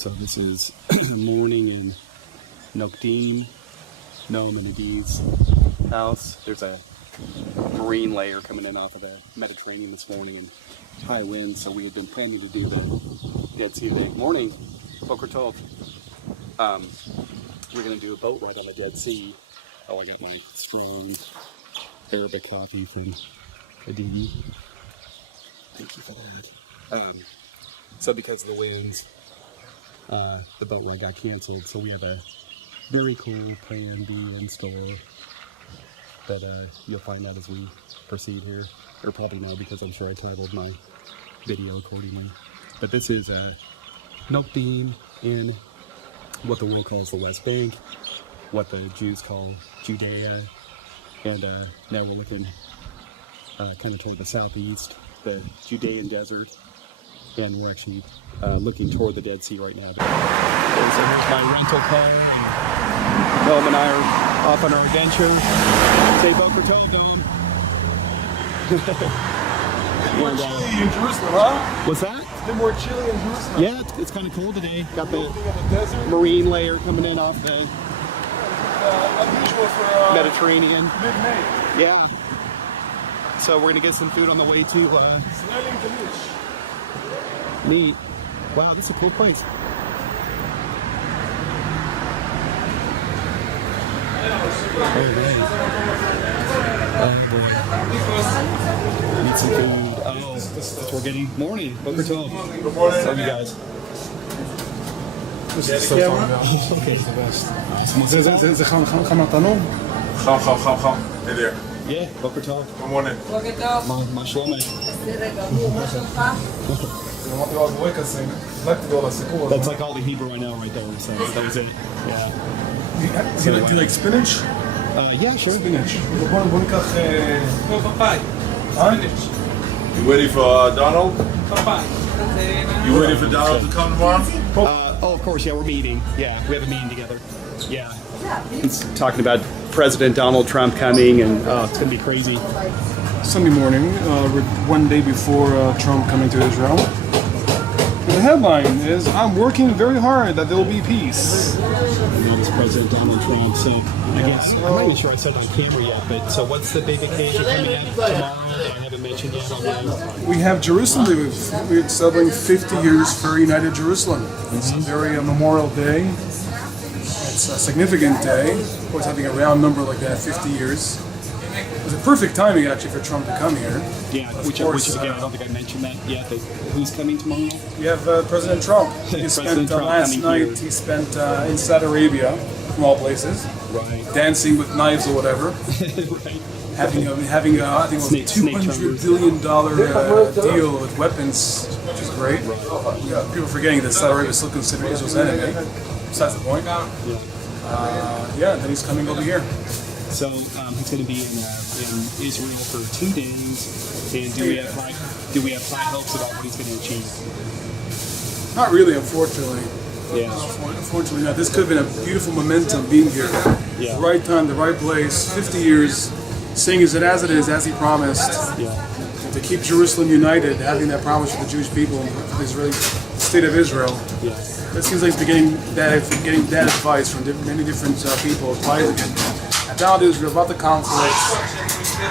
So this is morning in Nokdim, Noam and Agie's house. There's a marine layer coming in off of the Mediterranean this morning and high winds, so we had been planning to do the Dead Sea today. Morning, Boker Tov. We're going to do a boat ride on the Dead Sea. Oh, I got my strong Arabic coffee from Aditi. Thank you for that. So because of the winds, the boat ride got canceled, so we have a very cool plan B in store that you'll find out as we proceed here. Or probably not, because I'm sure I titled my video accordingly. But this is Nokdim in what the world calls the West Bank, what the Jews call Judea, and now we're looking kind of toward the southeast, the Judean desert, and we're actually looking toward the Dead Sea right now. So here's my rental car, and Noam and I are off on our adventure. Say Boker Tov, Noam. More chilly in Jerusalem, huh? What's that? It's been more chilly in Jerusalem. Yeah, it's kind of cold today. Got the marine layer coming in off the unusual for Mediterranean. Mid-May. Yeah. So we're gonna get some food on the way to meet. Wow, this is a cool place. Oh man. Oh boy. Need some food. Oh, that's what we're getting. Morning. Boker Tov. Good morning. How are you guys? This is so fun, man. Okay. It's the best. Ze gaan naar Tanom. Gaan. Hey there. Yeah, Boker Tov. Good morning. Ma shlomeh. That's like all the Hebrew I know right there, so that was it. Yeah. Do you like spinach? Yeah, sure. Spinach. You ready for Donald? You ready for Donald to come tomorrow? Oh, of course, yeah, we're meeting. Yeah, we have a meeting together. Yeah. He's talking about President Donald Trump coming, and it's going to be crazy. Sunday morning, one day before Trump coming to Israel. And the headline is, I'm working very hard that there will be peace. And that is President Donald Trump, so I guess, I'm not even sure I said it on camera yet, but so what's the big occasion coming up tomorrow that I haven't mentioned yet on the... We have Jerusalem Day. We're celebrating 50 years for United Jerusalem. It's a very Memorial Day. It's a significant day. Of course, having a round number like that, 50 years. It was a perfect timing, actually, for Trump to come here. Yeah, which again, I don't think I mentioned that yet, but who's coming tomorrow? We have President Trump. He spent last night, he spent in Saudi Arabia, from all places, right, dancing with knives or whatever. Right. Having I think it was a $200 billion deal with weapons, which is great. Right. Yeah, people forgetting that Saudi Arabia is still considered Israel's enemy. Besides the point. Yeah, and then he's coming over here. So he's going to be in Israel for 2 days, and do we have high hopes about what he's going to achieve? Not really, unfortunately. Yeah. Unfortunately not. This could have been a beautiful momentum being here. Yeah. The right time, the right place, 50 years, seeing it is, as he promised. Yeah. To keep Jerusalem united, having that promise for the Jewish people, for the Israeli state of Israel. Yeah. It seems like getting that advice from many different people advising it. About Israel, about the conflict.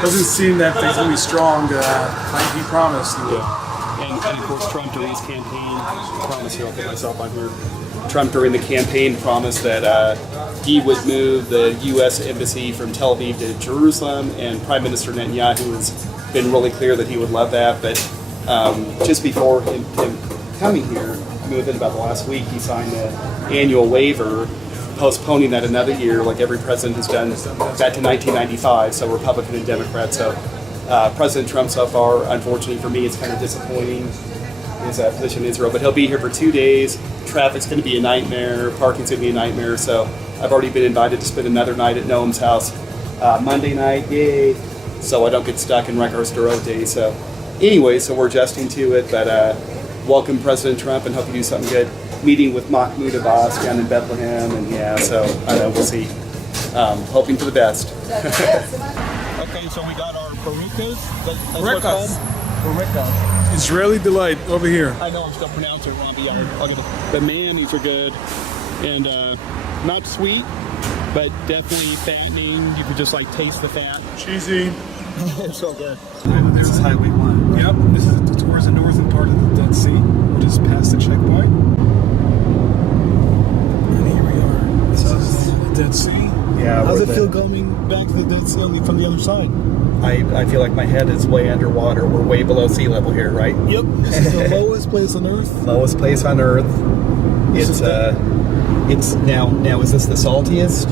Doesn't seem that things will be strong like he promised he would. Yeah. And of course, Trump during his campaign promised, here, I'll put myself on here. Trump during the campaign promised that he would move the U.S. embassy from Tel Aviv to Jerusalem, and Prime Minister Netanyahu has been really clear that he would love that. But just before him coming here, within about the last week, he signed an annual waiver postponing that another year, like every president has done back to 1995, so Republican and Democrat. So President Trump so far, unfortunately for me, it's kind of disappointing his position in Israel, but he'll be here for 2 days. Traffic's going to be a nightmare, parking's going to be a nightmare, so I've already been invited to spend another night at Noam's house Monday night, yay, so I don't get stuck in Rekar Sderot. So anyway, so we're adjusting to it, but welcome President Trump and hope you do something good. Meeting with Mahmoud Abbas down in Bethlehem, and yeah, so I know, we'll see. Hoping for the best. Okay, so we got our barukas. That's what it's called? Israeli delight over here. I know I'm still pronouncing it wrong, but yeah, I'll get it. But man, these are good. And not sweet, but definitely fattening. You can just like taste the fat. Cheesy. It's so good. This is Highway 1. Yep, this is towards the northern part of the Dead Sea. We're just past the checkpoint. And here we are. This is the Dead Sea. Yeah. How's it feel going back to the Dead Sea from the other side? I feel like my head is way underwater. We're way below sea level here, right? Yep. This is the lowest place on Earth. Lowest place on Earth. It's now is this the saltiest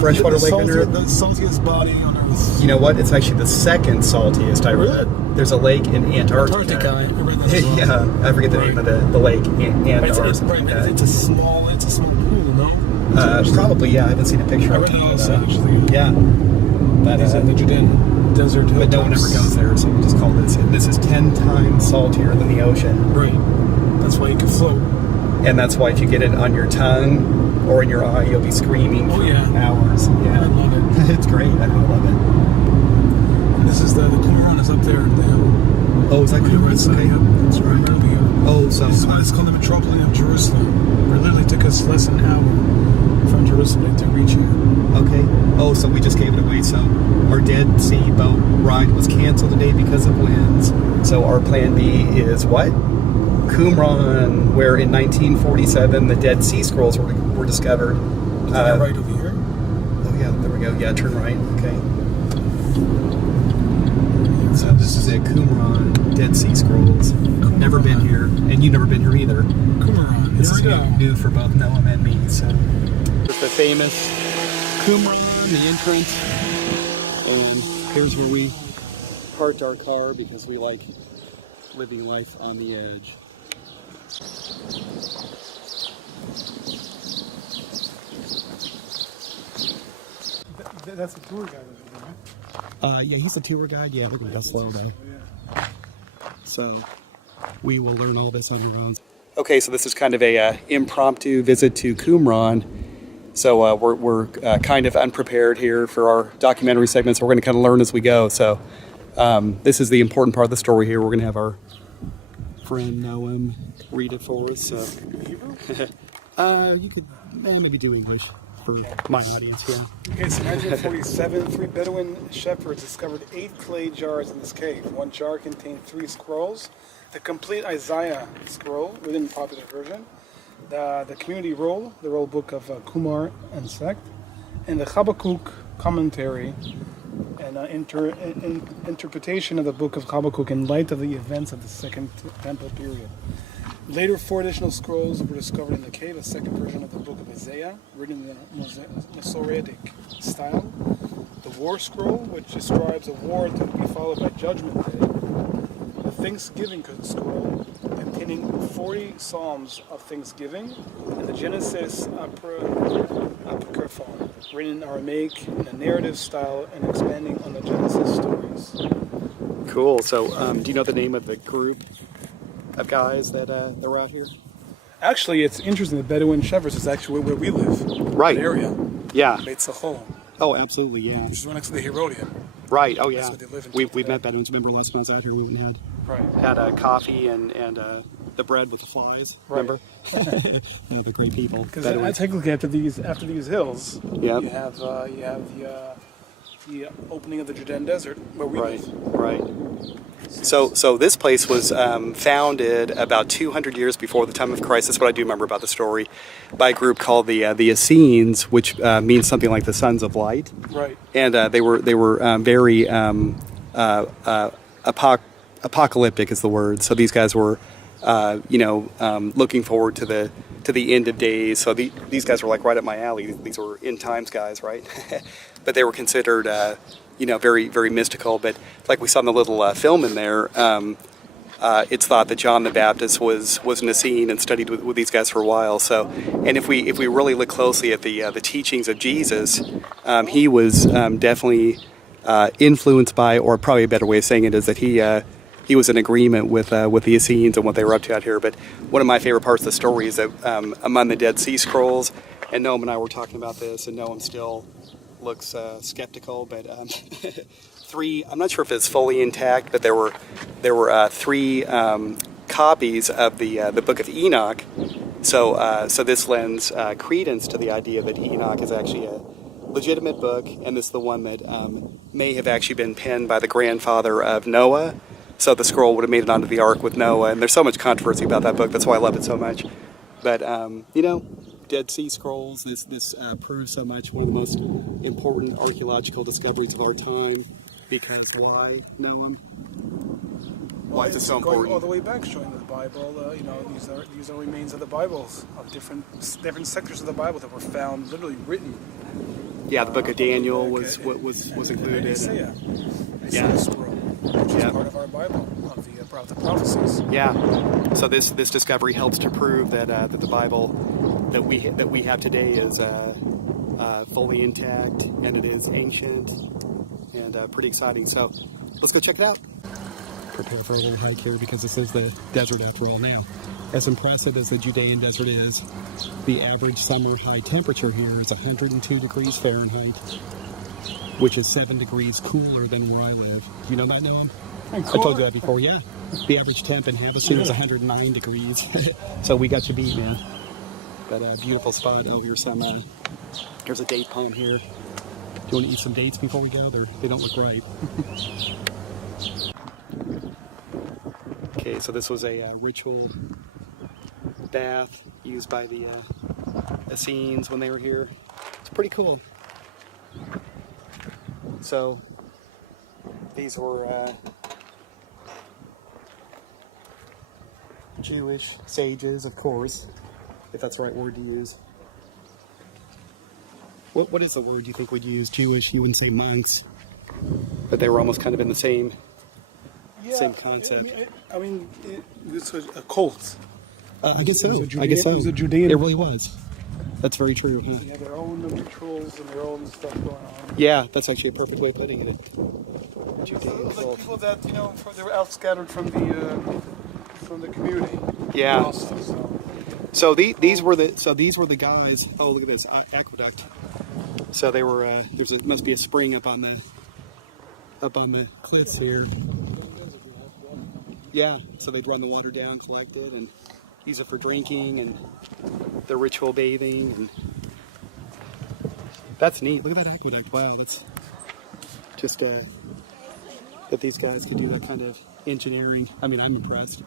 freshwater lake on Earth? The saltiest body on Earth. You know what? It's actually the second saltiest. I read. Really? There's a lake in Antarctica. I read that as well. Yeah, I forget the name of the lake. Antarctica. It's a small pool, no? Probably, yeah. I haven't seen a picture. I of read it. that also, actually. Yeah. But, Is it the Judean desert? But no one ever goes there, so we just call this. This is 10 times saltier than the ocean. Right. That's why you can float. And that's why if you get it on your tongue or in your eye, you'll be screaming for hours. Yeah. I love it. It's great. I love it. And this is the Qumran is up there in the hill. Oh, is that On the right side, yep. That's right over here. Oh, so This is why it's called the metropolis of Jerusalem. It literally took us less than an hour from Jerusalem to reach here. okay. Oh, so we just gave it away. So our Dead Sea boat ride was canceled today because of winds. So our plan B is what? Qumran, where in 1947 the Dead Sea Scrolls were discovered. Right over here. Oh yeah, there we go. Yeah, turn right. Okay. So this is it, Qumran, Dead Sea Scrolls. Never been here, and you've never been here either. Qumran. This is Here we go. new for both Noam and me. So the famous Qumran, the entrance, and here's where we parked our car because we like living life on the edge. That's the tour guide, right? Yeah, he's a tour guide. Yeah, we're gonna go slow though. So we will learn all this on our own. Okay, so this is kind of a impromptu visit to Qumran. So we're kind of unprepared here for our documentary segment, so we're going to kind of learn as we go. So this is the important part of the story here. We're going to have our friend Noam read it for us. So you could maybe do English for my audience. Yeah. Okay, so 1947, 3 Bedouin shepherds discovered 8 clay jars in this cave. One jar contained 3 scrolls. The complete Isaiah scroll, within the popular version, the community roll, the roll book of Kumar and sect, and the Habakkuk commentary, and interpretation of the book of Habakkuk in light of the events of the Second Temple period. Later, 4 additional scrolls were discovered in the cave, a second version of the book of Isaiah, written in the Masoretic style, the war scroll, which describes a war to be followed by Judgment Day, the Thanksgiving scroll, containing 40 Psalms of Thanksgiving, and the Genesis Apocryphon, written in Aramaic in a narrative style and expanding on the Genesis stories. Cool. So do you know the name of the group of guys that were out here? Actually, it's interesting. The Bedouin shepherds is actually where we live. Right. The area. Yeah. Beit Sachol, Oh, absolutely. Yeah. which is right next to the Herodian. Right. Oh, yeah. That's where they live in We've today. met Bedouins. Remember last time I was out here, we went and Right. had coffee and the bread with the flies. Remember? Yeah, the great people. Because Bedouins. technically, after these hills, Yep. you have the opening of the Judean Desert where we Right. live. Right. So this place was founded about 200 years before the time of Christ. That's what I do remember about the story, by a group called the Essenes, which means something like the Sons of Light. Right. And they were very apocalyptic is the word. So these guys were, looking forward to the end of days. So these guys were like right up my alley. These were end times guys, right? But they were considered, very, very mystical. But like we saw in the little film in there, it's thought that John the Baptist was an Essene and studied with these guys for a while. So, and if we really look closely at the teachings of Jesus, he was definitely influenced by, or probably a better way of saying it is that he was in agreement with the Essenes and what they were up to out here. But one of my favorite parts of the story is that among the Dead Sea Scrolls, and Noam and I were talking about this, and Noam still looks skeptical, but 3. I'm not sure if it's fully intact, but there were 3 copies of the Book of Enoch. So this lends credence to the idea that Enoch is actually a legitimate book, and this is the one that may have actually been penned by the grandfather of Noah. So the scroll would have made it onto the ark with Noah, and there's so much controversy about that book. That's why I love it so much. But Dead Sea Scrolls. This proves so much. One of the most important archaeological discoveries of our time. Because why, Noam? Why is it so important? Going all the way back, showing the Bible. These are remains of the Bibles of different sectors of the Bible that were found, literally written. Yeah, the Book of Daniel was included. Isaiah scroll, which is part of our Bible, of the prophecies. Yeah. So this discovery helps to prove that the Bible that we have today is fully intact, and it is ancient and pretty exciting. So let's go check it out. Prepare for a little hike here because this is the desert after all. Now, as impressive as the Judean desert is, the average summer high temperature here is 102 degrees Fahrenheit, which is 7 degrees cooler than where I live. You know that, Noam? I told you that before, yeah. The average temp in Havasu is 109 degrees. So we got you beat, man. But a beautiful spot. Oh, here's a date palm here. Do you want to eat some dates before we go? They don't look right. Okay, so this was a ritual bath used by the Essenes when they were here. It's pretty cool. So these were Jewish sages, of course, if that's the right word to use. What is the word you think we'd use? Jewish, you wouldn't say monks, but they were almost kind of in the same concept. I mean, this was a cult. I guess so. It was a Judean. It really was. That's very true, huh? They had their own rituals and their own stuff going on. Yeah, that's actually a perfect way of putting it. Judean Like cult. people that they were outscattered from the community. Yeah. Also, So these were the guys. Oh, look at this aqueduct. So they were. Must be a spring up on the cliffs here. Yeah. So they'd run the water down, collect it, and use it for drinking and the ritual bathing. And that's neat. Look at that aqueduct. Wow, it's just that these guys could do that kind of engineering. I mean, I'm impressed.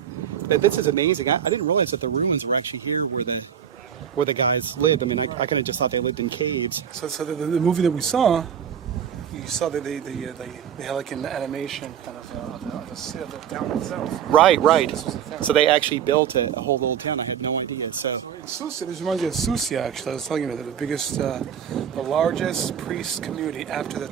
But this is amazing. I didn't realize that the ruins were actually here where the guys lived. I mean, I kind of just thought they lived in caves. So the movie that we saw, you saw that they had like an animation kind of the town itself. Right. So they actually built a whole little town. I had no idea. So In Susia, this reminds me of Susia. Actually, I was telling you that the biggest, the largest priest community after the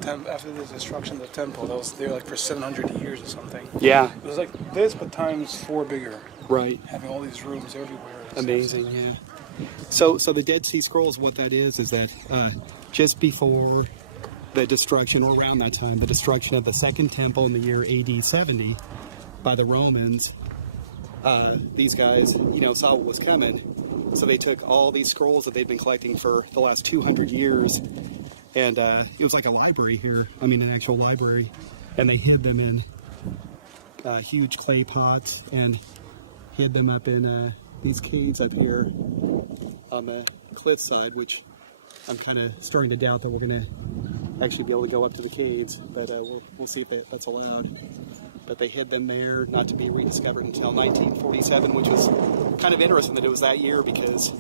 destruction of the temple. That was there like for 700 years or something. yeah, It was like this, but times 4 bigger. right. Having all these rooms everywhere. Amazing, yeah. So the Dead Sea Scrolls, what that is that just before the destruction, or around that time, the destruction of the Second Temple in the year AD 70 by the Romans, these guys, saw what was coming. So they took all these scrolls that they'd been collecting for the last 200 years, and it was like a library here. I mean, an actual library, and they hid them in huge clay pots and hid them up in these caves up here on the cliffside, which I'm kind of starting to doubt that we're going to actually be able to go up to the caves, but we'll see if that's allowed. But they hid them there, not to be rediscovered until 1947, which was kind of interesting that it was that year, because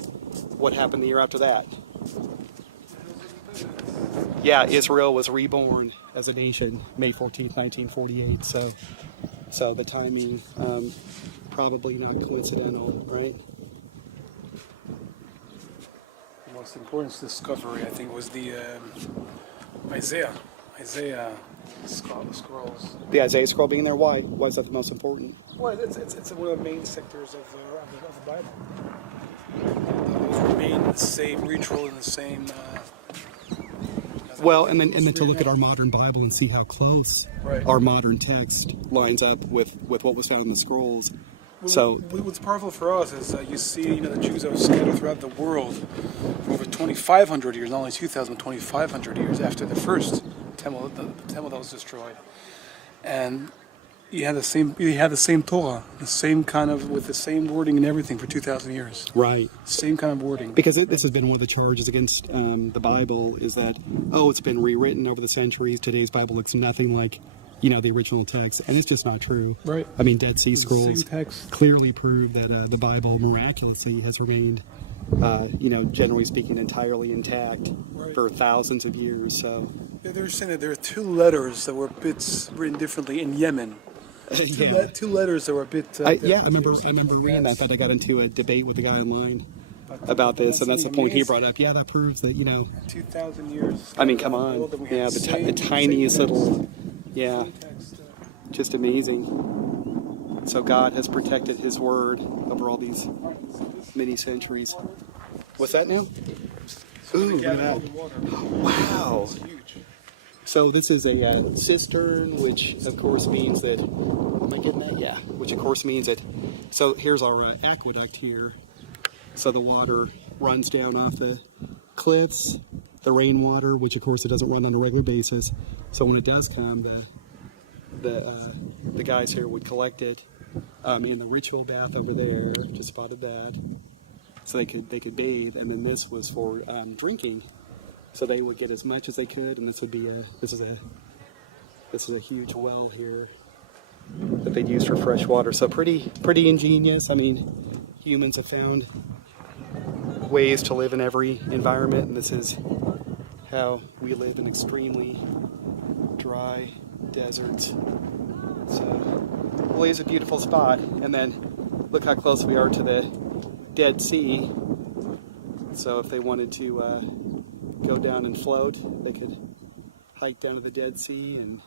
what happened the year after that? Yeah, Israel was reborn as a nation May 14th, 1948. So the timing, probably not coincidental, right? The most important discovery, I think, was the Isaiah scrolls. The Isaiah scroll being there, why? Why is that the most important? Well, it's one of the main sectors of the Bible. Those remain the same ritual and the same. Well, and then to look at our modern Bible and see how close our modern text lines up with what was found in the scrolls. So what's powerful for us is you see, the Jews that were scattered throughout the world for over 2,500 years, not only 2,000, but 2,500 years after the first the temple that was destroyed, and you had the same Torah, the same kind of with the same wording and everything for 2,000 years. Right. Same kind of wording. Because this has been one of the charges against the Bible is that, it's been rewritten over the centuries. Today's Bible looks nothing like, the original text. And it's just not true. Right. I mean, Dead Sea Scrolls Same text. clearly prove that the Bible miraculously has remained, generally speaking, entirely intact for thousands of years. So They're saying that there are 2 letters that were bits written differently in Yemen. Two letters that were a bit. I remember reading that. I thought I got into a debate with the guy online about this, and that's the point he brought up. Yeah, that proves that 2,000 years. I mean, come on. Yeah, the tiniest little. Yeah, just amazing. So God has protected His word over all these many centuries. What's that now? Ooh, look at that! Wow. So this is a cistern, which of course means that, am I getting that? Yeah, which of course means that, so here's our aqueduct here. So the water runs down off the cliffs, the rainwater, which of course it doesn't run on a regular basis. So when it does come, the guys here would collect it in the ritual bath over there, just spotted that. So they could bathe, and then this was for drinking. So they would get as much as they could, and this is a huge well here that they'd use for fresh water. So pretty ingenious. I mean, humans have found ways to live in every environment, and this is how we live in extremely dry deserts. So really is a beautiful spot. And then look how close we are to the Dead Sea. So if they wanted to go down and float, they could hike down to the Dead Sea and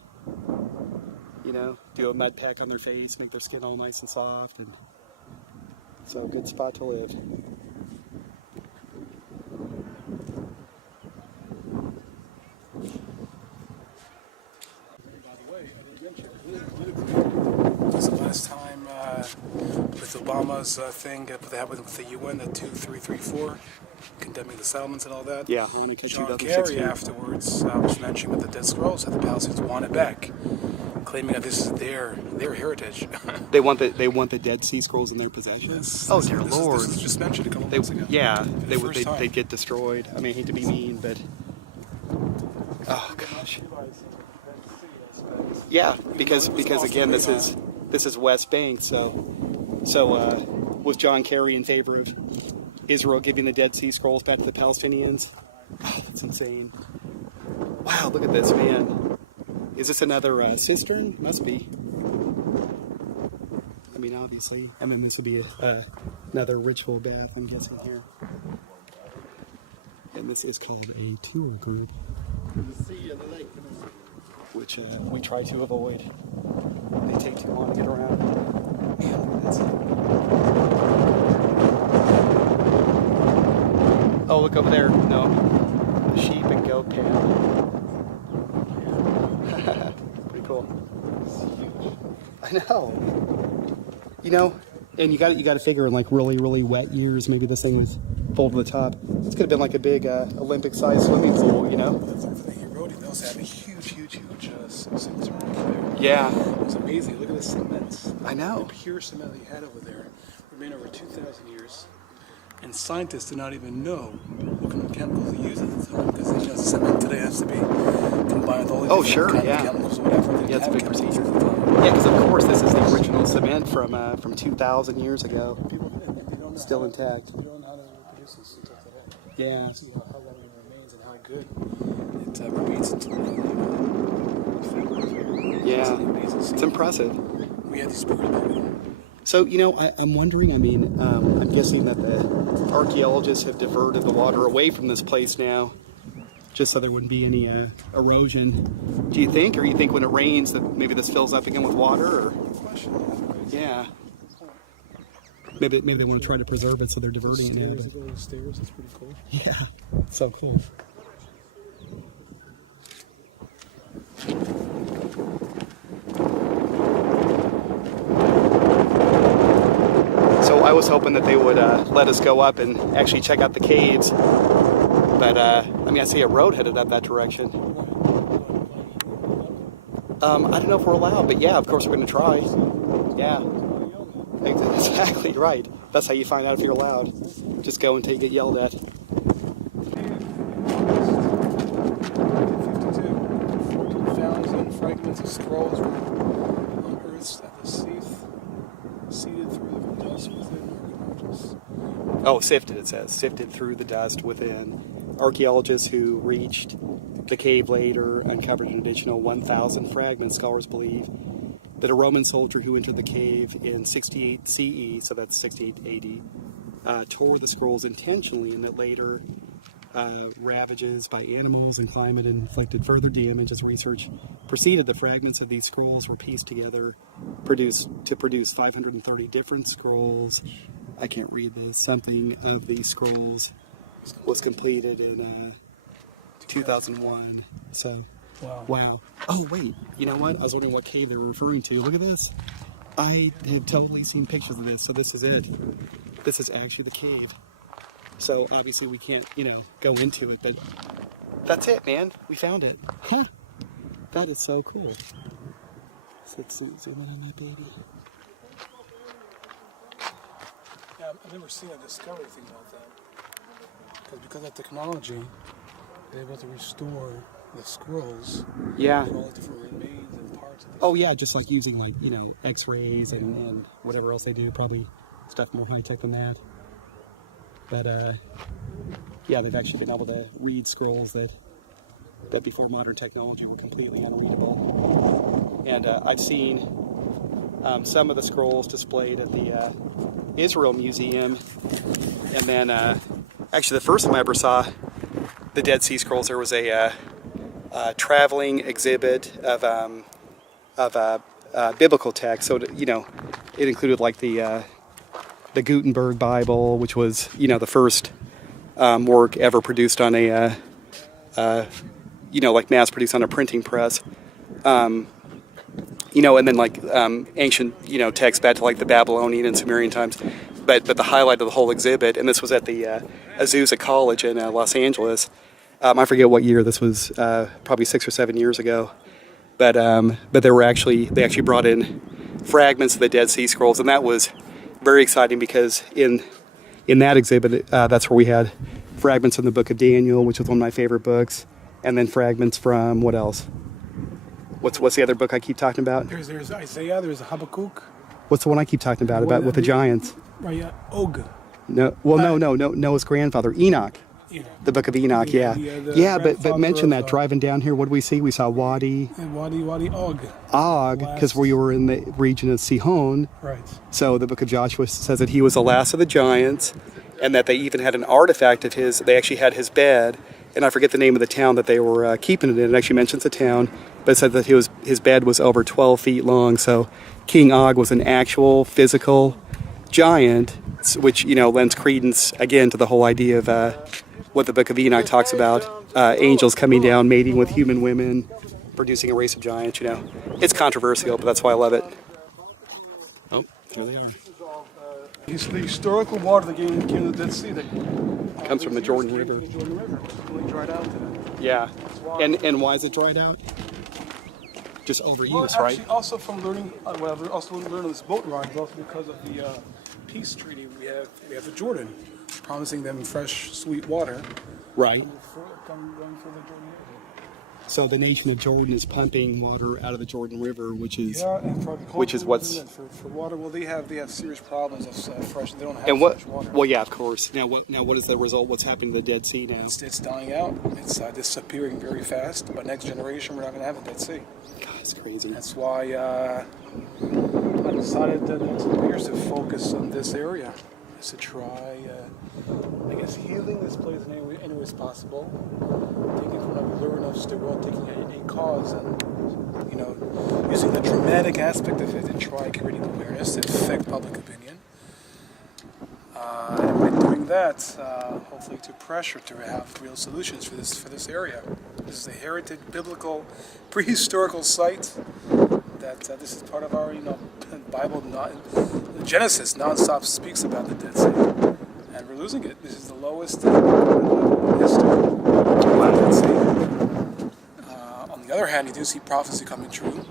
do a mud pack on their face, make their skin all nice and soft, and so a good spot to live. This is the last time with Obama's thing that happened with the UN, the 2334, condemning the settlements and all that. Yeah, I want to catch John 2016. Kerry afterwards was mentioning with the Dead Scrolls that the Palestinians want it back, claiming that this is their heritage. They want the Dead Sea Scrolls in their possession. Dear Lord! This was just mentioned a couple months ago. Yeah, First time. they'd get destroyed. I mean, I hate to be mean, but oh gosh. Yeah, because again, this is West Bank. So was John Kerry in favor of Israel giving the Dead Sea Scrolls back to the Palestinians? Oh, that's insane. Wow, look at this, man. Is this another cistern? Must be. I mean, obviously. And then this would be another ritual bath, I'm guessing here. And this is called a tour group, which we try to avoid. They take too long to get around. Man, look at this. Oh, look over there. No. The sheep and goat pen. Pretty cool. I know. And you got to figure in like really, really wet years, maybe this thing was full to the top. This could have been like a big Olympic-sized swimming pool, That's everything he wrote. They also have a huge cement there. Yeah. It's amazing. Look at the cement. I know. The pure cement they had over there remained over 2,000 years. And scientists did not even know what kind of chemicals they used at the time, because cement today has to be combined with all the different kind of chemicals or whatever. They Yeah, it's a didn't big have chemicals procedure. at the time. Yeah, because of course this is the original cement from 2,000 years ago. People they don't know Still intact. They don't know how to reproduce this until today. Yeah. See how long it remains and how good it repeats until Yeah. It's impressive. We had these birds back then. So, I'm wondering, I'm guessing that the archaeologists have diverted the water away from this place now, just so there wouldn't be any erosion. Do you think? Or you think when it rains that maybe this fills up again with water? Or yeah. Maybe they want to try to preserve it, so they're diverting it now. Stairs, that's pretty cool. Yeah. So cool. I was hoping that they would let us go up and actually check out the caves, but I see a road headed up that direction. I don't know if we're allowed, but yeah, of course we're going to try. Yeah. Exactly right. That's how you find out if you're allowed. Just go until you get yelled at. 14,000 fragments of scrolls were unearthed at the seeded through the dust within archaeologists. Oh, sifted, it says. Sifted through the dust within. Archaeologists who reached the cave later uncovered an additional 1,000 fragments. Scholars believe that a Roman soldier who entered the cave in 68 CE, so that's 68 AD, tore the scrolls intentionally, and that later ravages by animals and climate inflicted further damage. As research proceeded, the fragments of these scrolls were pieced together to produce 530 different scrolls. I can't read this. Something of these scrolls was completed in 2001. So, wow. Oh, wait. You know what? I was wondering what cave they were referring to. Look at this. I have totally seen pictures of this, so this is it. This is actually the cave. So, obviously, we can't, go into it, but that's it, man. We found it. Huh. That is so cool. Let's zoom in on that baby. Yeah, I've never seen a discovery thing like that. Because of technology, they're able to restore the scrolls. Yeah. And all the different remains and parts of the Oh, yeah, just like using, x-rays and whatever else they do. Probably stuff more high-tech than that. But, yeah, they've actually been able to read scrolls that before modern technology were completely unreadable. And I've seen some of the scrolls displayed at the Israel Museum. And then, actually, the first time I ever saw the Dead Sea Scrolls, there was a traveling exhibit of biblical text. So, it included, like, the Gutenberg Bible, which was, the first work ever produced on a, like mass-produced on a printing press. And then ancient, texts back to like the Babylonian and Sumerian times. But the highlight of the whole exhibit, and this was at the Azusa College in Los Angeles. I forget what year this was, probably 6 or 7 years ago. But they actually brought in fragments of the Dead Sea Scrolls, and that was very exciting because in that exhibit, that's where we had fragments from the book of Daniel, which was one of my favorite books, and then fragments from what else? What's the other book I keep talking about? There's Isaiah, there's Habakkuk. What's the one I keep talking about with the giants? Right, yeah, Og. No, well, no, Noah's grandfather, Enoch. The book of Enoch, yeah. But mention that driving down here, what did we see? We saw Wadi Og. Og, because we were in the region of Sihon. Right. So the book of Joshua says that he was the last of the giants, and that they even had an artifact of his. They actually had his bed, and I forget the name of the town that they were keeping it in. It actually mentions the town, but it said that his bed was over 12 feet long. So King Og was an actual physical giant, which lends credence again to the whole idea of what the book of Enoch talks about, angels coming down, mating with human women, producing a race of giants. It's controversial, but that's why I love it. Oh, there they are. The historical water that came to the Dead Sea Comes from the Jordan River. The Jordan River was completely dried out today. Yeah, and why is it dried out? Just overuse, right? Also from learning, what I've also learned on this boat ride is also because of the peace treaty we have with Jordan, promising them fresh, sweet water. Right. Going through the Jordan River. So the nation of Jordan is pumping water out of the Jordan River, which is and for what's for water. Well, they have serious problems of fresh. They don't have fresh water. Well, yeah, of course. Now what is the result? What's happening to the Dead Sea now? It's dying out. It's disappearing very fast. By next generation, we're not going to have a Dead Sea. God, it's crazy. That's why I decided the next few years to focus on this area, is to try, healing this place in any way possible. Taking from what we learn of the world, taking a cause and using the dramatic aspect of it and try creating awareness to affect public opinion. And by doing that, hopefully to pressure to have real solutions for this area. This is a heritage, biblical, prehistorical site. That this is part of our Bible. Genesis nonstop speaks about the Dead Sea, and we're losing it. This is the lowest level in history. Dead Sea. On the the other hand, you do see prophecy coming true.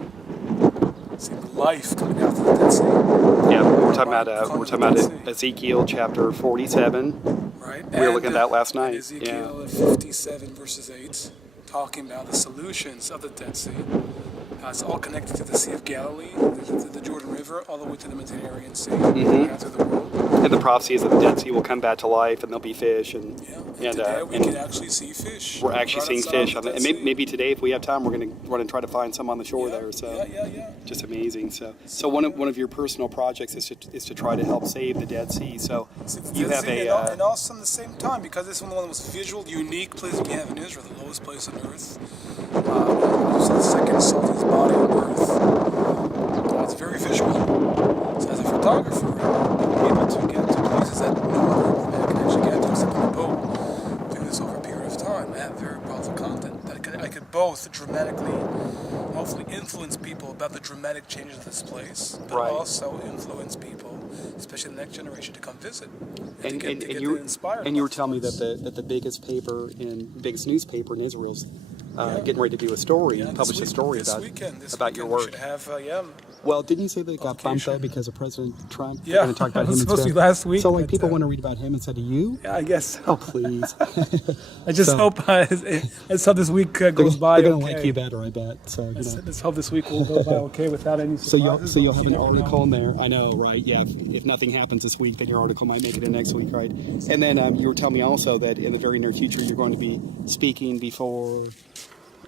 See life coming out of the Dead Sea. Yeah, we're talking about Ezekiel chapter 47. Right. We were looking at that last night. Ezekiel 57 verses 8, talking about the solutions of the Dead Sea. It's all connected to the Sea of Galilee, the Jordan River, all the way to the Mediterranean Sea, out to the world. And the prophecy is that the Dead Sea will come back to life, and there'll be fish, and today we can actually see fish. we're actually seeing fish on the, and Sea. maybe today, if we have time, we're going to try to find some on the shore there. So just amazing. So one of your personal projects is to try to help save the Dead Sea. So you have and also at the same time, because this is one of the most visual, unique places we have in Israel, the lowest place on earth. It's the second saltiest body on earth. It's very visual. So as a photographer, I'm able to get to places that no other man can actually get to except on a boat. Doing this over a period of time, I have very powerful content that I could both dramatically, hopefully influence people about the dramatic changes of this place, but also influence people, especially the next generation, to come visit. And you were telling me that the biggest biggest newspaper in Israel's getting ready to do a story, publish a story about your work. We should have, Well, didn't you say that it got bumped up because of President Trump? Yeah, We're going to talk about it him was supposed to instead. be last week. So, people want to read about him instead of you? Yeah, I guess. Oh, please. I just hope let's hope this week goes by. They're going to like you better, I bet. So, let's hope this week will go by okay without any surprises. So you'll have an article in there. I know, right? Yeah. If nothing happens this week, then your article might make it in next week, right? And then you were telling me also that in the very near future you're going to be speaking before.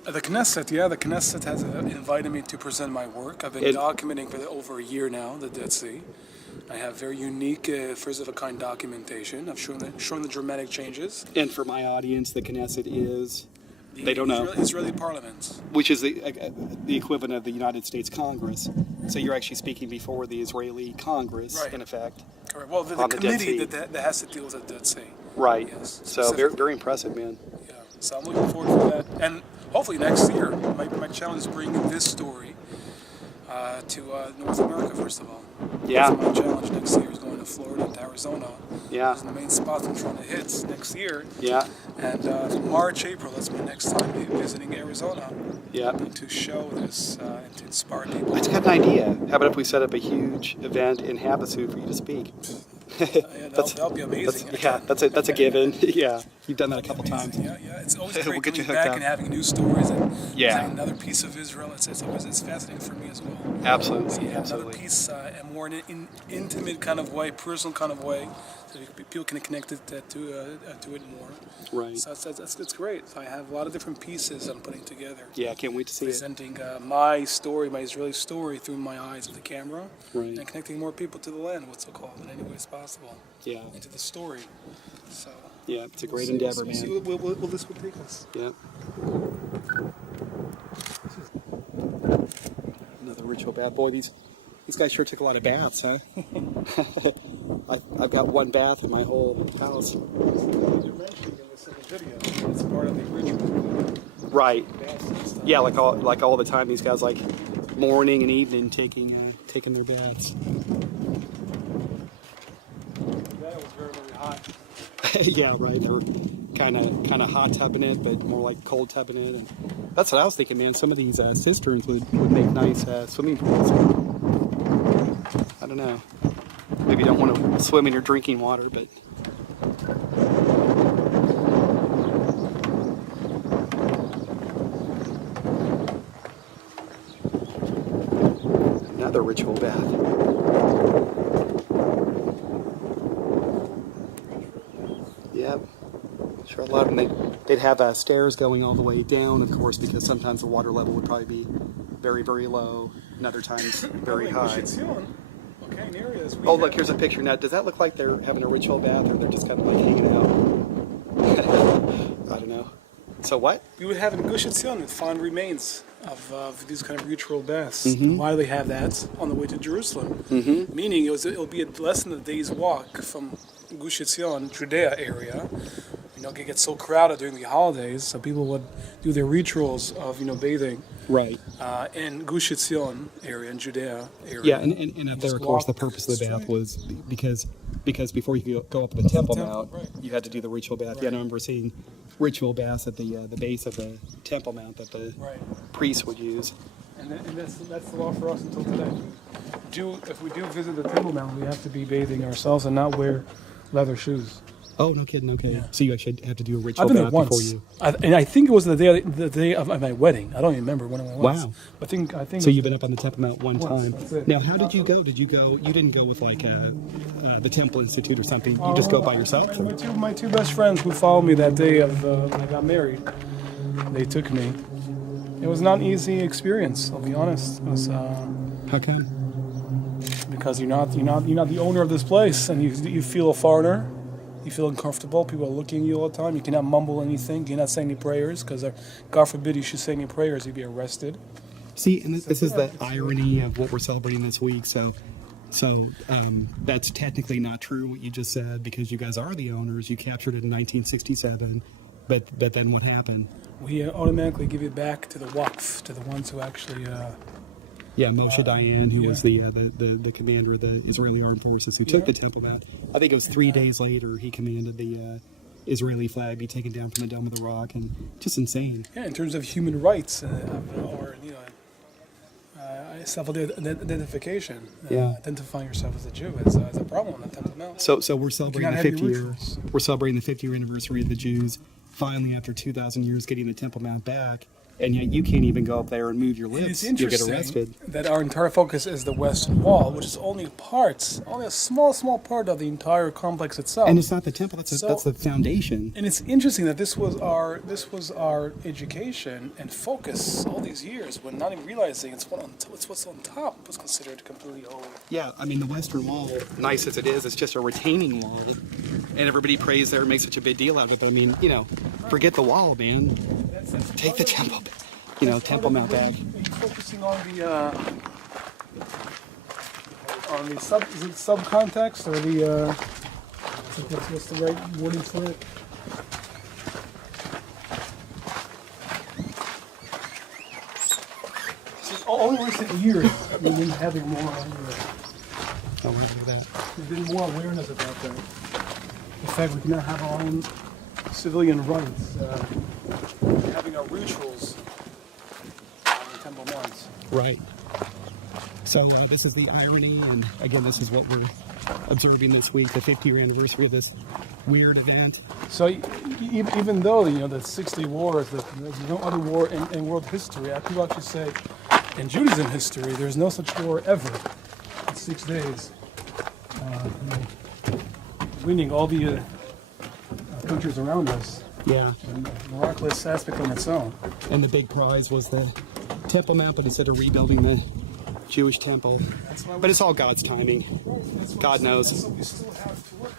The Knesset, the Knesset has invited me to present my work. I've been documenting for over a year now the Dead Sea. I have very unique, first-of-a-kind documentation. I've shown the dramatic changes. And for my audience, the Knesset is, they don't know. Israeli Parliament. Which is the equivalent of the United States Congress. So you're actually speaking before the Israeli Congress, in effect. Correct. Well, the committee that has to deal with the Dead Sea. Right. Yes, so very, very impressive, man. Yeah. So I'm looking forward to that. And hopefully next year, my challenge is bringing this story to North America, first of all. Yeah. So my challenge next year is going to Florida and Arizona. Yeah. Those are the main spots I'm trying to hit next year. Yeah. And March, April, that's my next time visiting Arizona. Yeah. To show this and to inspire people. That's a good idea. How about if we set up a huge event in Havasu for you to speak? That'll be amazing. That's a given. Yeah, you've done that a couple times. Yeah. It's always great coming back and having new stories and another piece of Israel. It's fascinating for me as well. Absolutely. Another piece, and more in an intimate kind of way, personal kind of way, so people can connect it to it more. Right. So that's great. I have a lot of different pieces I'm putting together. Yeah, I can't wait to see presenting my story, my Israeli story, through my eyes of the camera, right. and connecting more people to the land, what's so called, in any way as possible. Yeah. Into the story. So. Yeah, it's a great endeavor, man. See where this will take us. Yeah. Another ritual bad boy. These guys sure took a lot of baths, huh? I've got one bath in my whole house. You're mentioning in this video, it's part of the ritual. Right. Yeah, like all the time, these guys like morning and evening taking their baths. That was very, very hot. Yeah, right. They were kind of hot tubbing it, but more like cold tubbing it. And that's what I was thinking, man. Some of these cisterns would make nice swimming pools. I don't know. Maybe you don't want to swim in your drinking water, but. Another ritual bath. Yep. Sure, a lot of them, they'd have stairs going all the way down, of course, because sometimes the water level would probably be very, very low, and other times very high. Oh, look, here's a picture. Now, does that look like they're having a ritual bath, or they're just kind of like hanging out? I don't know. So what? We would have in Gush Etzion, we'd find remains of these kind of ritual baths. Mm-hmm. Why do they have that? On the way to Jerusalem. Mm-hmm. Meaning it'll be less than a day's walk from Gush Etzion, Judea area, it gets so crowded during the holidays, so people would do their rituals of bathing Right. in Gush Etzion area, in Judea area. Yeah, and up there, of course, the purpose of the bath was because before you could go up the Temple Mount, right. you had to do the ritual bath. Yeah, I remember seeing ritual baths at the base of the Temple Mount that the Right. priests would use. And that's the law for us until today. If we do visit the Temple Mount, we have to be bathing ourselves and not wear leather shoes. Oh, no kidding, okay. Yeah. So you actually have to do a ritual I've been there bath once, before you... and I think it was the day of my wedding. I don't even remember when I went. Wow. I think. So you've been up on the Temple Mount one Once, time. that's it. Now, how did you go? You didn't go with like the Temple Institute or something. You just go by yourself? My two best friends who followed me that day of when I got married, they took me. It was not an easy experience. I'll be honest. It was How come? because you're not the owner of this place, and you feel a foreigner. You feel uncomfortable. People are looking at you all the time. You cannot mumble anything. You cannot say any prayers because, God forbid, you should say any prayers, you'd be arrested. See, and this is the irony of what we're celebrating this week. So that's technically not true what you just said because you guys are the owners. You captured it in 1967, but then what happened? We automatically give it back to the Waqf, to the ones who actually. Yeah, Moshe Dayan, who was the commander of the Israeli Armed Forces, who took the Temple Mount. I think it was 3 days later he commanded the Israeli flag be taken down from the Dome of the Rock, and just insane. Yeah, in terms of human rights or self-identification, identifying yourself as a Jew is a problem on the Temple Mount. So we're celebrating the have your 50 year. rituals. We're celebrating the 50-year anniversary of the Jews finally after 2,000 years getting the Temple Mount back. And yet you can't even go up there and move your And lips. it's You'll get interesting arrested. that our entire focus is the Western Wall, which is only a small part of the entire complex itself. And it's not the temple. That's the foundation. And it's interesting that this was our education and focus all these years, when not even realizing it's what's on top was considered completely holy. Yeah, I mean the Western Wall, nice as it is, it's just a retaining wall, and everybody prays there and makes such a big deal out of it. But I mean, forget the wall, man. Take the temple. Temple Mount back. Are you focusing on the subcontext or the what's the right wording for it? See, only recent years we've been having more. Oh, we're gonna do that. There's been more awareness about that. The fact we can now have our own civilian rights, having our rituals on the Temple Mount. Right. So this is the irony, and again, this is what we're observing this week, the 50-year anniversary of this weird event. So even though the 60 wars, there's no other war in world history, people actually say in Judaism history there's no such war ever. In 6 days, winning all the countries around us. Yeah. And a miraculous aspect on its own. And the big prize was the Temple Mount, but instead of rebuilding the Jewish temple. But it's all God's timing. God knows. We still have to work.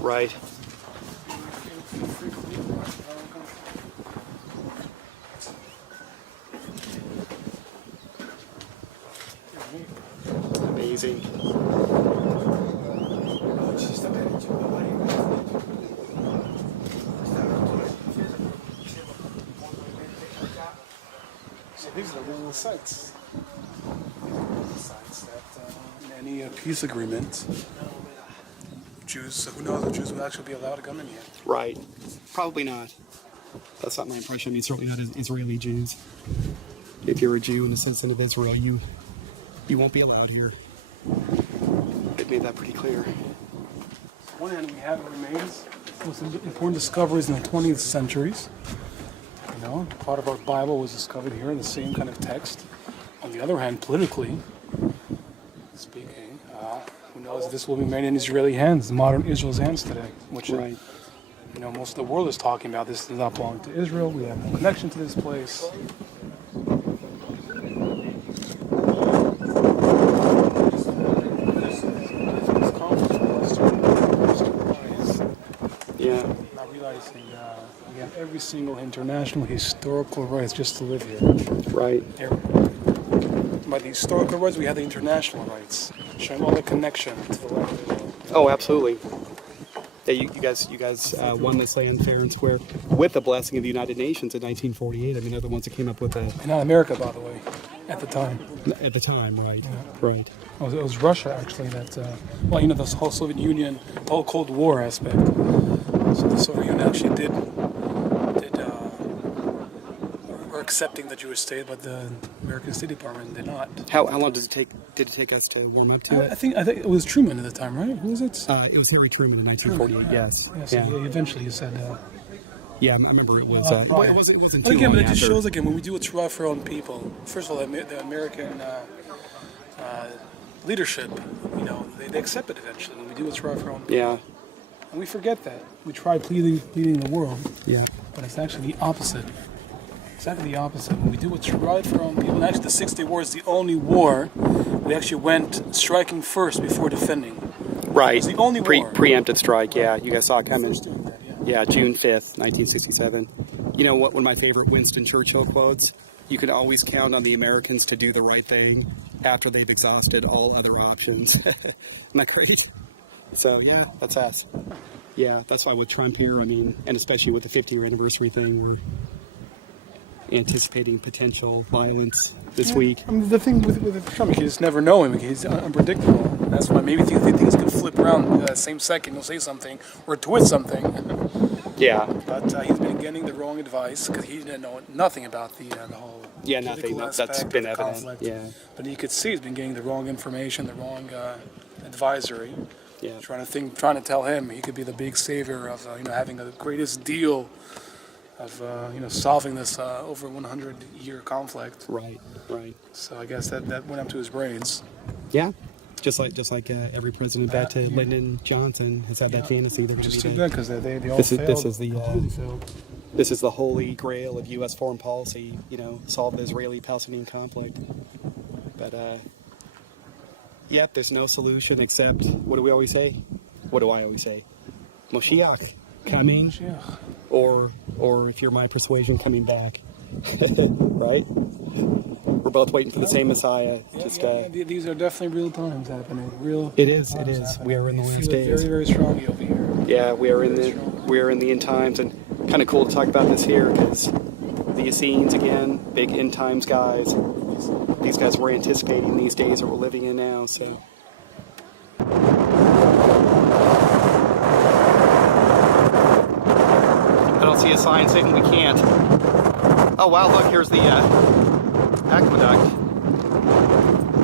Right. Amazing. So these are the little sites. Sites that in any peace agreement, Jews, so who knows if Jews would actually be allowed to come in here. Right. Probably not. That's not my impression. I mean, certainly not Israeli Jews. If you're a Jew and a citizen of Israel, you won't be allowed here. They've made that pretty clear. On one hand, we have remains, most important discoveries in the 20th centuries. Part of our Bible was discovered here in the same kind of text. On the other hand, politically speaking, who knows if this will be made in Israeli hands, modern Israel's hands today, which Right. Most of the world is talking about. This does not belong to Israel. We have no connection to this place. Yeah. Not realizing we have every single international historical rights just to live here. Right. By the historical rights, we have the international rights, showing all the connection to the land of Israel. Oh, absolutely. Yeah, you guys won this land fair and square with the blessing of the United Nations in 1948. I mean, they're the ones that came up with the. And not America, by the way, at the time. At the time, right, Yeah. right. It was Russia, actually, that, well, you know, this whole Soviet Union, the whole Cold War aspect. So the Soviet Union actually did were accepting the Jewish state, but the American State Department did not. How long did it take us to warm up to it? I think it was Truman at the time, right? Who was it? It was Harry Truman in 1948. Yes. Yeah, so he eventually said. Yeah, I remember it was. Well, it wasn't But too again, long but it just after. shows again when we do what's right for our own people. First of all, the American leadership, you know, they accept it eventually when we do what's right for our own people. Yeah, And we forget that. We try leading the world, yeah. but it's actually the opposite. Exactly the opposite. When we do what's right for our own people, and actually the Six-Day War is the only war we actually went striking first before defending. Right. It's the only war. Preemptive strike. Yeah, you guys saw it coming. First doing that, yeah. Yeah, June 5th, 1967. You know what? One of my favorite Winston Churchill quotes: "You can always count on the Americans to do the right thing after they've exhausted all other options." Isn't that great? So yeah, that's us. Yeah, that's why with Trump here, I mean, and especially with the 50-year anniversary thing, we're anticipating potential violence this week. I mean, the thing with Trump, you just never know him. He's unpredictable. That's why maybe things can flip around that same second. He'll say something or twist something. Yeah. But he's been getting the wrong advice because he didn't know nothing about the whole. Yeah, nothing. political That's aspect been of the evident. conflict. Yeah. But you could see he's been getting the wrong information, the wrong advisory. Yeah. Trying to tell him he could be the big savior of having the greatest deal of solving this over 100-year conflict. Right. Right. So I guess that went up to his brains. Yeah. Just like every president back to Lyndon Johnson has had that fantasy. They're Just gonna too be bad because they all This is- failed. this is the, completely failed. This is the holy grail of U.S. foreign policy, solve the Israeli-Palestinian conflict. But, yep, there's no solution except, what do we always say? What do I always say? Moshiach coming, Yeah. or if you're my persuasion, coming back. Right? We're both waiting for the same Messiah. These are definitely real times happening. Real. It is. times It is. happening. We are in the You last feel it days. very, very strongly over here. Yeah, we are in the end times, and kind of cool to talk about this here because the Essenes again, big end times guys. These guys were anticipating these days that we're living in now. So. I don't see a sign saying we can't. Oh wow! Look, here's the aqueduct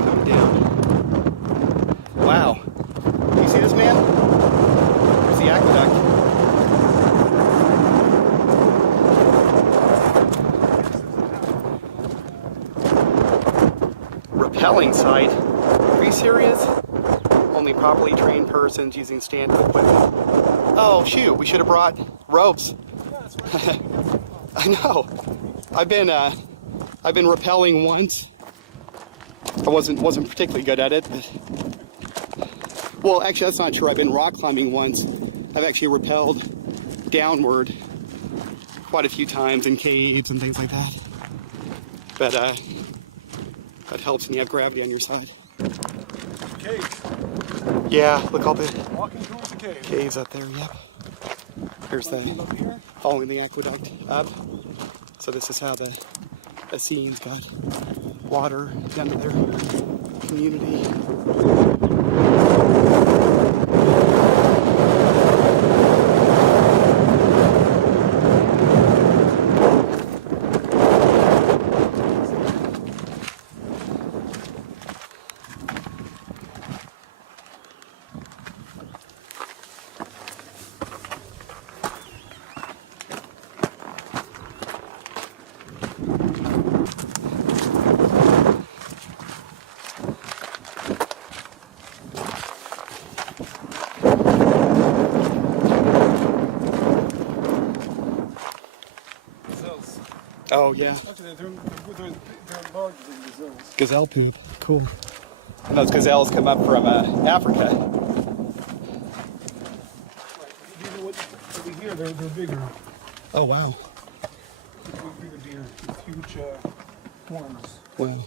coming down. Wow! You see this, man? There's the aqueduct. Rappelling site? Are you serious? Only properly trained persons using standard equipment. Oh shoot, we should have brought ropes. I know. I've been rappelling once. I wasn't particularly good at it, but well, actually that's not true. I've been rock climbing once. I've actually rappelled downward quite a few times in caves and things like that. But that helps when you have gravity on your side. Cave. Yeah, look all the Walking towards the cave. caves up there. Yep. Here's Cave up here. following the aqueduct up. So this is how the Essenes got water down to their community. Gazelles. Oh yeah, Actually, they're larger than gazelles. gazelle poop. Cool. And those gazelles come up from Africa. These are what over here. They're bigger. Oh wow. Bigger deer with huge horns. Wow.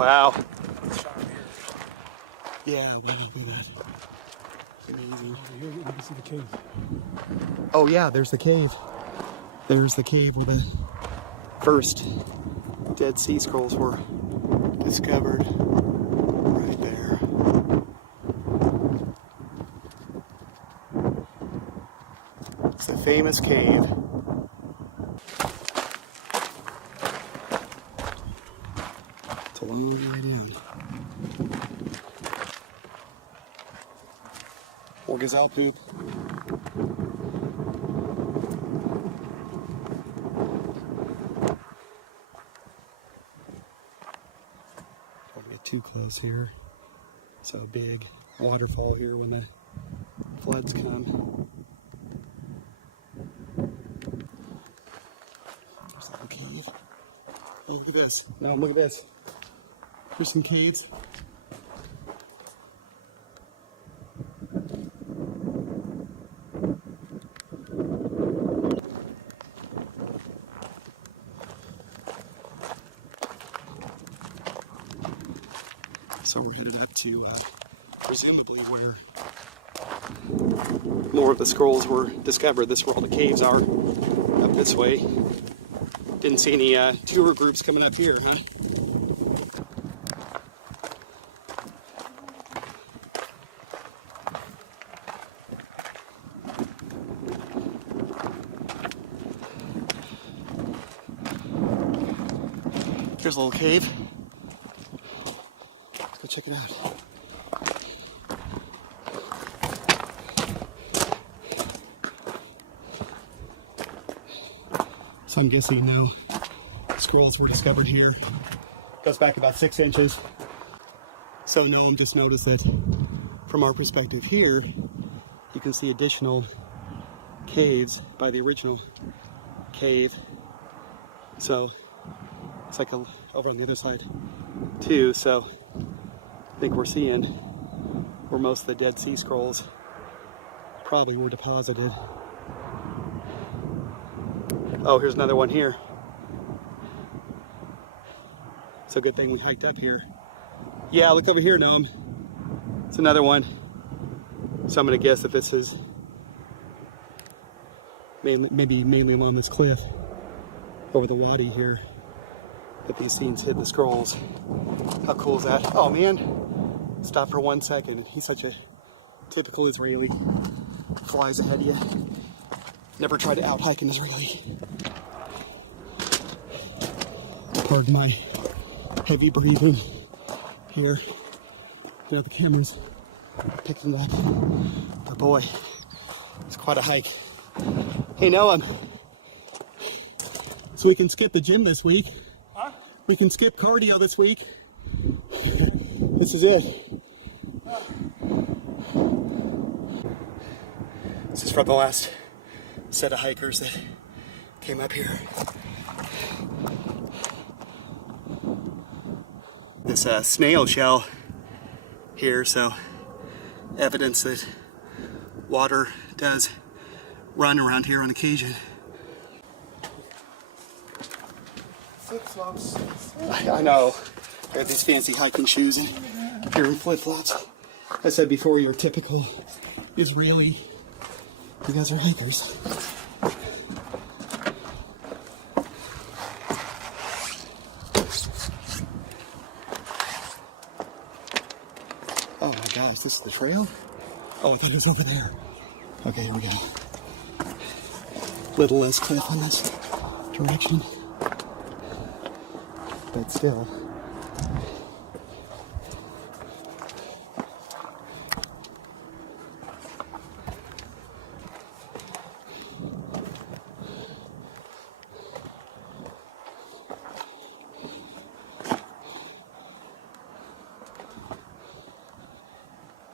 Wow. Shot here. Yeah, wow, look at that. Amazing. Over here, you can see the cave. Oh yeah, there's the cave. There's the cave where the first Dead Sea Scrolls were discovered. Right there. It's the famous cave. It's a long way down. More gazelle poop. Don't get too close here. So a big waterfall here when the floods come. There's a little cave. Oh, look at this. No, look at this. There's some caves. So we're headed up to presumably where more of the scrolls were discovered. This is where all the caves are, up this way. Didn't see any tour groups coming up here, huh? Here's a little cave. Let's go check it out. So I'm guessing no scrolls were discovered here. Goes back about 6 inches. So Noam just noticed that from our perspective here, you can see additional caves by the original cave. So it's like over on the other side too. So I think we're seeing where most of the Dead Sea Scrolls probably were deposited. Oh, here's another one here. It's a good thing we hiked up here. Yeah, look over here, Noam. It's another one. So I'm gonna guess that this is mainly along this cliff over the wadi here that these scenes hid the scrolls. How cool is that? Oh man, stop for 1 second. He's such a typical Israeli. Flies ahead of you. Never try to out-hike an Israeli. Pardon my heavy breathing here. You know, the camera's picking up. But boy, it's quite a hike. Hey Noam, so we can skip the gym this week. Huh? We can skip cardio this week. This is it. This is from the last set of hikers that came up here. This snail shell here, so evidence that water does run around here on occasion. Flip-flops. I know. I got these fancy hiking shoes and here in flip-flops. I said before, you're typical Israeli. You guys are hikers. Oh my gosh, this is the trail? Oh, I thought it was over there. Okay, here we go. Little less cliff on this direction. But still.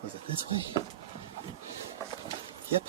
Was it this way? Yep.